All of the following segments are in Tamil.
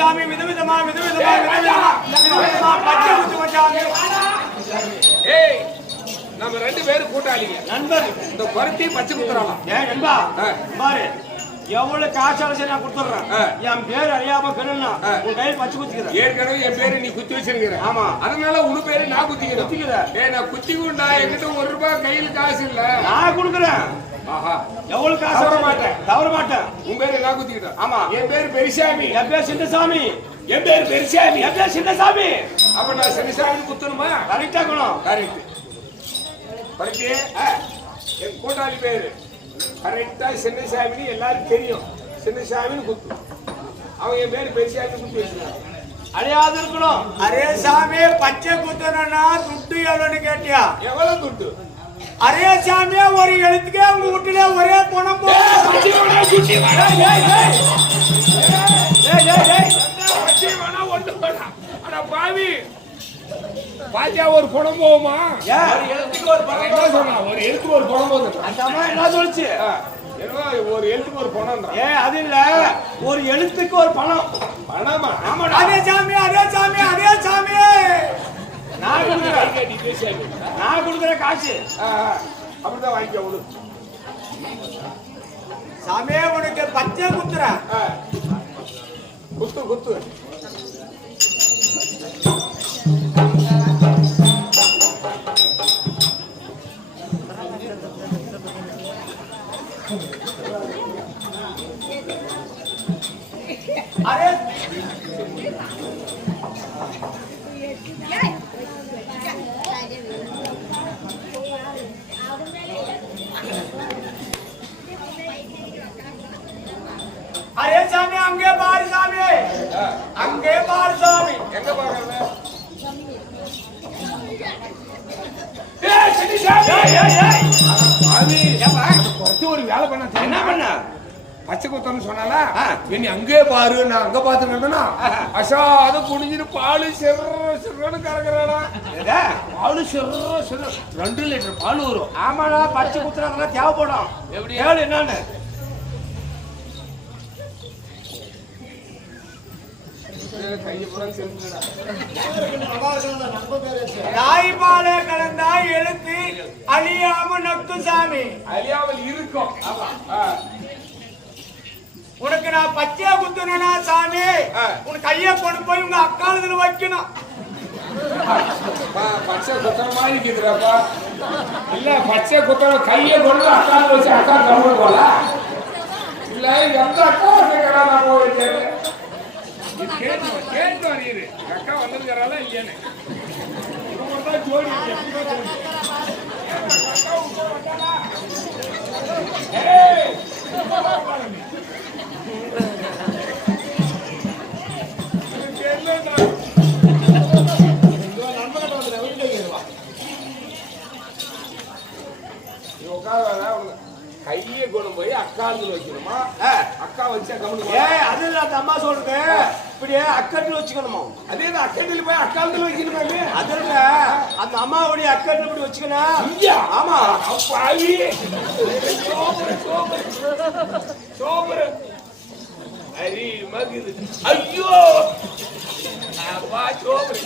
சாமி விதவிதமா விதவிதமா விதவிதமா விதவிதமா பச்சை குத்து மச்சாமி ஏய் நம்ம ரெண்டு பேரும் கூட்டாளிங்க நண்பர் இந்த பருத்தி பச்சை குத்துறாலாம் ஏன் நண்பா. பாரு எவ்வளவு காசாலும் சரி நான் கொடுத்துட்றேன் ஆ. என் பேர் அறியாம ஆ. உன் கையில் பச்சை குத்திக்கிறேன் ஏற்கனவே என் பேரு நீ குத்தி வச்சிருக்கிற ஆமா. அதனால உன் பேரு நான் குத்திக்கிறேன் குத்திக்கிற. ஏய் நான் குத்தி கொண்டா என்கிட்ட ஒரு ரூபாய் கையில் காசு இல்ல நான் கொடுக்குறேன் எவ்வளவு காசு தவற மாட்டேன். தவற மாட்டேன். உன் பேரு நான் குத்திக்கிட்டேன்? ஆமா. என் பேரு பெரிசாமி. என் பேர் சின்னசாமி. என் பேரு பெரிசாமி. என் பேர் சின்னசாமி. அப்ப நான் சனிசாமி குத்தணுமா? கரெக்டா இருக்கணும் கரெக்ட் பருத்தி என் கூட்டாளி பேரு. கரெக்டா சின்னசாமின்னு எல்லாரும் தெரியும். சின்னசாமின்னு குத்து. அவன் என் பேரு பெரிசாமி குத்தி வச்சிருக்கான் அடையாது இருக்கணும் அரே சாமி பச்சை குத்தணும்னா துட்டு எவ்வளவுன்னு கேட்டியா? எவ்வளவு துட்டு? அரே சாமி ஒரு எழுத்துக்கே உங்க வீட்டுல ஒரே பணம். பாத்தியா ஒரு பணம் போகுமா? ஏன்? அவன் என்ன சொன்னான்? ஒரு எழுத்துக்கு ஒரு பணம் போகுது. அந்த அம்மா என்ன சொல்லுச்சு? ஒரு எழுத்துக்கு ஒரு பணம்ன்றான் ஏ அது இல்ல. ஒரு எழுத்துக்கு ஒரு பணம். பணமா? அதே சாமி அதே சாமி அதே சாமி நான் கொடுக்குறேன். நான் கொடுக்குற காசு. அப்படிதான் வாங்கிக்க விடு. சாமி உனக்கு பச்சை குத்துறேன். குத்து குத்து. ஒரு வேலை பண்ண என்ன? பண்ண? பச்சை குத்தம்னு சொன்னால. நீ அங்கே பாரு நான் அங்க பாத்துருந்தேன்னா அஷா அது குடிஞ்சிட்டு பால் சிற சிறன்னு கறக்குறாடா? பால் சிற சிற. ரெண்டு லிட்டர் பால் வரும். ஆமாடா பச்சை குத்துறதுலாம் தேவைப்படும். எப்படி? என்னன்னு கையை பூரா செலுத்துடா தாய்பாலே கலந்தா எழுத்து அழியாம நக்கு சாமி. அழியாமல் இருக்கும். உனக்கு நான் பச்சையா குத்துனா சாமி? ஆ. உன் கைய கொண்டு போய் உங்க அக்காலத்துல வைக்கணும். பச்சை குத்துற மாதிரி இல்ல பச்சை குத்துற கையை கொண்டு அக்கா வச்சு அக்கா கவுந்து போல இல்ல எந்த அக்கா வச்சுக்கிறா நான் போய் வச்சேன் இது கேட்டு கேட்டு அறியுது அக்கா வந்திருக்கிறாளா இல்லையானு ஜோடி. அக்கா கையை கொண்டு போய் அக்காளுக்கு வைக்கணுமா அக்கா வச்சு ஏய் அது இல்ல அந்த அம்மா சொல்றது. இப்படியே அக்கட்டில் வச்சுக்கணுமா? அதே தான் அக்கட்டில் போய் அக்காளுக்கு வைக்கணுமே அது இல்ல அந்த அம்மாவுடைய அக்கட்டில் இப்படி வச்சுக்கணும்? ஆமா. அப்பாவி சோபரு அரி மகுது. ஐயோ! அப்பா சோபரு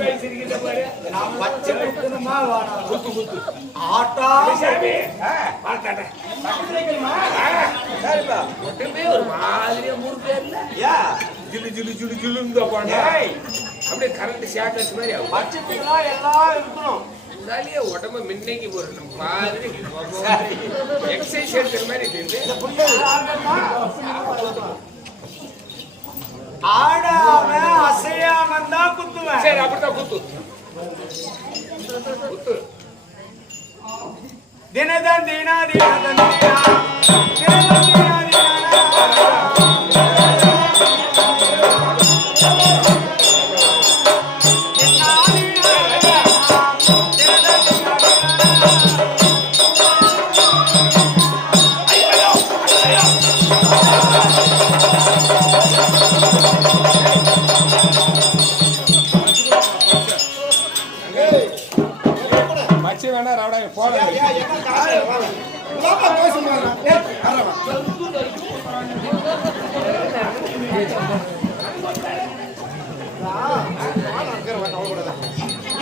பேசிருக்கிட்ட பாரு நான் பச்சை குத்தணுமா வேணாம் குத்து குத்து. ஆட்டா. சாமி. பார்த்தாட்டேன். பக்கத்துல வைக்கணுமா? சரிப்பா. ஒட்டுமே ஒரு மாதிரியா முறுக்கு இல்ல. ஜிலு ஜிலு ஜிலு போனா ஏய் அப்படியே கரண்ட் ஷாக் அடிச்ச மாதிரி ஆகும். குத்துலாம் எல்லாம் இருக்கணும். உடாலியே உடம்ப மின்னைக்கு போறணும். மாதிரி எக்ஸசைஸ் எடுக்கிற மாதிரி? ஆடாம அசையாம தான் குத்துவேன். சரி அப்படித்தான் குத்து. குத்து. தினதன் தினா தினா தினதன் தினா தினா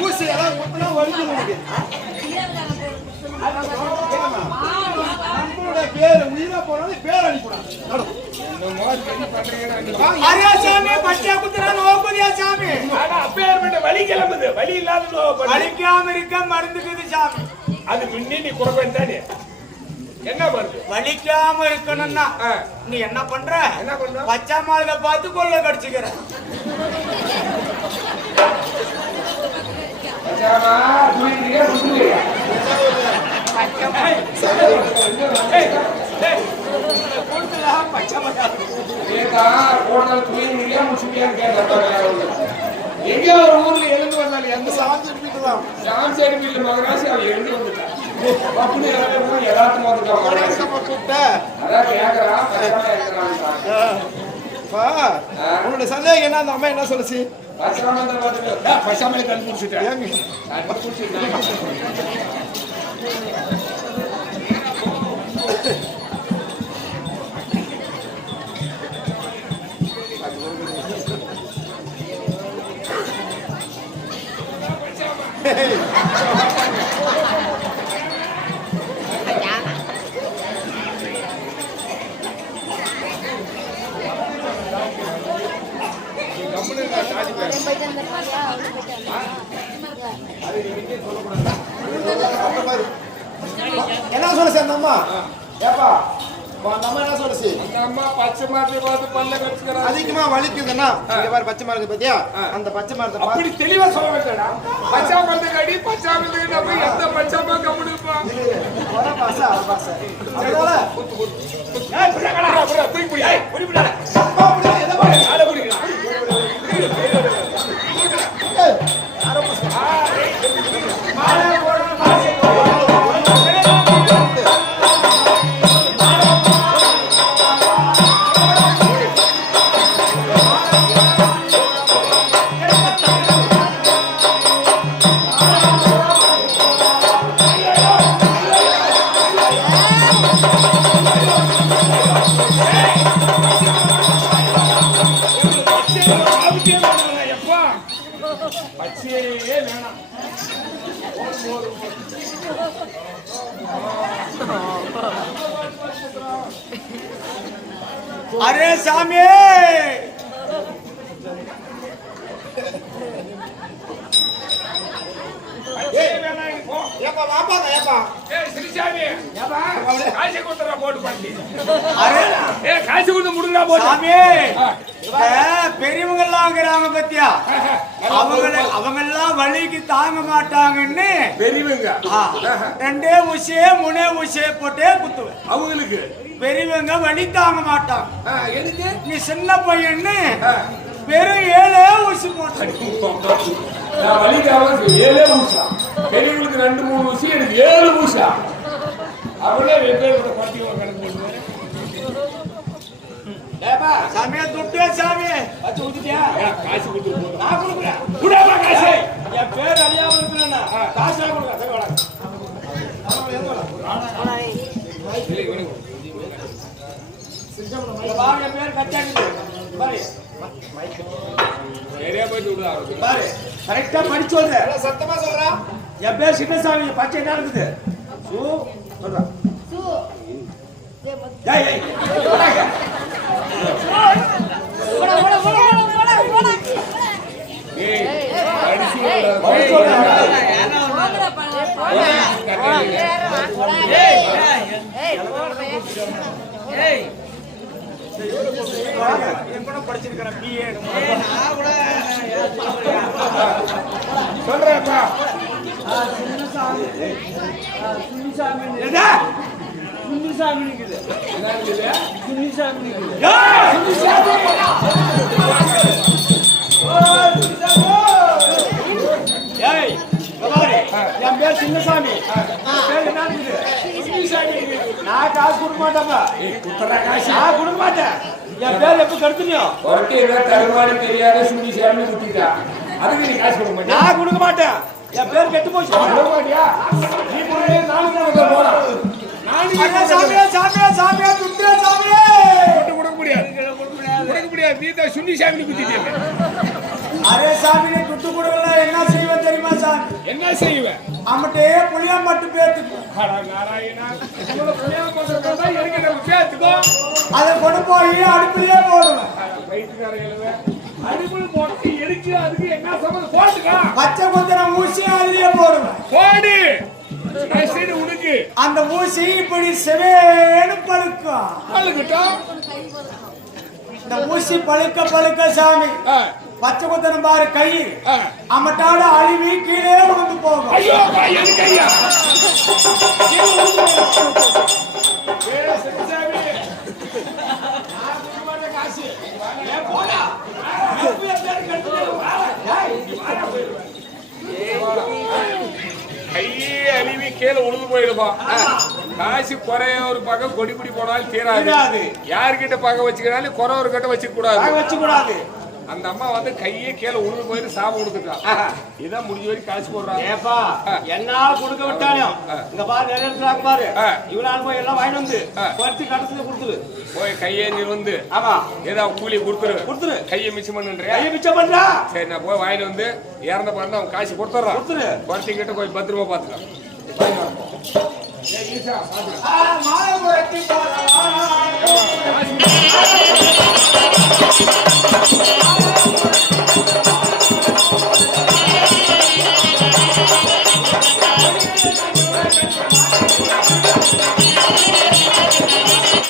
ஊசி எல்லாம் ஊத்தினா வருது நம்மளுடைய பேர் உயிரா போனாலும் பேர் அனுப்பிடாது பச்சை குத்துறா நோக்குதியா சாமி அப்பேற்பட்ட வலி கிளம்புது. வலி இல்லாத நோக்கம் வலிக்காம இருக்க மருந்துக்குது சாமி. அது முன்னே நீ குறைப்பேன் தானே என்ன வருது வலிக்காம இருக்கணும்னா. நீ என்ன பண்ற என்ன பண்ற? பச்சை மாலை பார்த்து கொள்ள கடிச்சுக்கிற. ஏய், ஏய், ஏதா, போனது குளிக்கிறீங்களா, முடிச்சுட்டியான்னு கேட்டேன். எங்கேயோ ஒரு ஊர்ல எழுந்து வந்தாலே எந்த சாமி வீட்டு தான் சாம் சைடு வீட்டுல மகராசி அவன் எழுந்து வந்துட்டான். அப்படி எல்லாரும் எல்லாத்துக்கும் வந்துட்டான் மகராசி. கூப்பிட்ட அதான் கேக்குறான் பச்சாமா இருக்கிறான் பா உன்னோட சந்தேகம் என்ன? அந்த அம்மா என்ன சொல்லுச்சு? பச்சாமா தான் பார்த்துட்டு, "டா, பச்சாமாலே கண்டுபிடிச்சிட்டேன் என்ன சொல்ல சேர்ந்தம்மா ஏப்பா? பச்சை அதிகமா வலிக்குதுன்னா பச்சை மரத்து பத்தியா? அந்த பச்சை மரத்தை அப்படி தெளிவா சொல்ல வேண்டாடா பச்சா மருந்து கடி பச்சா மருந்து நம்ம எந்த பச்சாமா கம்முடுப்பா வர பாசா வர பாசா. அதனால பச்சையே வேணாம். அரே சாமியே பச்சையே வேணாம் நீ போ ஏப்பா வாப்பாங்க ஏப்பா. ஏய் சிரிச்சாமி காசு கொடுத்துறா போட்டு பண்ணி அரே ஏய் காசு கொடுத்து முடிங்கடா போட்டு. சாமி பெரியவங்க எல்லாம் இருக்கிறாங்க பத்தியா? அவங்க அவங்க எல்லாம் வலிக்கு தாங்க மாட்டாங்கன்னு பெரியவங்க. ரெண்டே ஊசியே மூணே ஊசியே போட்டே குத்துவேன். அவங்களுக்கு. பெரியவங்க வலி தாங்க மாட்டாங்க. எதுக்கு? நீ சின்ன பையன்னு. வெறும் ஏழே ஊசி போட்டு. ஏழே ஊசா. பெரியவங்களுக்கு ரெண்டு மூணு ஊசி எனக்கு ஏழு ஊசா அப்படியே வெவ்வேறு பட்டியல கணக்கு போட்டு சாமியே சாமி காசு கொடுத்து நான் கொடுக்குறேன். காசு. என் பேர் அறியாம இருக்கிறேன்னா காசு கொடுங்க சரி வாடா. என் பேர் கச்சாடி பாரு. சரியா போயிட்டு விடுதா பாரு. கரெக்டா படிச்சு சொல்றேன். எல்லாம் சத்தமா சொல்றா. என் பேர் சின்னசாமி பச்சை என்ன இருக்குது? சூ பிஏ சொல்றேன்ப்பா. சுன்னிசாமி இருக்குது சுன்னிசாமி இருக்குது ஏய் என் பேர் சின்னசாமி நான் காசு கொடுக்க மாட்டேன்ப்பா நான் கொடுக்க மாட்டேன் என் பேர் எப்ப கெடுத்துனியோ ஒருத்தி ஏதோ தெரியாத சுண்டி சேர்ந்து குத்திட்டா அதுக்கு நீ காசு கொடுக்க நான் கொடுக்க மாட்டேன். என் பேர் கெட்டு போச்சு. நீ கொடுக்க நானும் போறேன் நானும் சாமியா சாமியா சாமியா துட்டுறா சாமியே. கொடுக்க முடியாது கொடுக்க முடியாது நீ தான் சுண்டி சாமி குத்திட்டே அரே சாமி நீ துட்டு கொடுக்கல என்ன செய்வேன் தெரியுமா சாமி என்ன செய்வேன்? அம்மட்டே புளியாம்பட்டு பேத்துக்கு. அட நாராயணா பண்றதா தான் எனக்கு நம்ம அதை கொண்டு போய் அடுப்பிலேயே போடுவேன். அடிமுள் போட்டு எரிச்சு அதுக்கு என்ன சம்மந்தம் போட்டுக்கா. பச்சை குத்திரம் ஊசி அதுலயே போடுவேன் போடு. நான் சரி உனக்கு அந்த ஊசி இப்படி செவேன்னு பழுக்கும் பல்லுக்கிட்டோம் இந்த ஊசி பழுக்க பழுக்க சாமி பச்சை குத்திரம் பாரு கை. அம்மட்டால அழுவி கீழே விழுந்து போகும். ஐயோ அப்பா, எனக்கு ஐயா கீழே விழுந்து போயிடும். ஏய், சிவசாமி. நான் கொடுக்க மாட்டேன் காசு. ஏய், போடா. எப்ப எப்படியாவது கட்டுறது. வாடா. ஏய், நீ வாடா, போயிடுவேன். கையே அழுவி கீழே உழுது போயிடுமா? காசு குறைய ஒரு பக்கம் கொடி பிடி போனாலும் தீராது. யார்கிட்ட பக்கம் வச்சுக்கிறாலும் குறை ஒரு கிட்ட வச்சுக்க கூடாது. வச்சு கூடாது. அந்த அம்மா வந்து கையே கீழே உழுது போயிட்டு சாபம் கொடுத்துட்டான் இதான் முடிஞ்ச வரைக்கும் காசு போடுறாங்க. ஏப்பா என்னால கொடுக்க விட்டாலும் இங்க பாரு நிறைய இருக்கிறாங்க பாரு. இவனால போய் எல்லாம் வாங்கிட்டு வந்து ஆ. குறைச்சி கட்டத்துல கொடுத்துரு. போய் கையே நீ வந்து ஆமா. ஏதாவது கூலி கொடுத்துரு. கொடுத்துரு. கையை மிச்சம் பண்ணுன்றியா? கையை மிச்சம் பண்றா? சரி நான் போய் வாங்கிட்டு வந்து இறந்த பிறந்து அவன் காசு கொடுத்துட்றான். கொடுத்துரு. குறைச்சி கிட்ட போய் பத்திரமா போறா காசு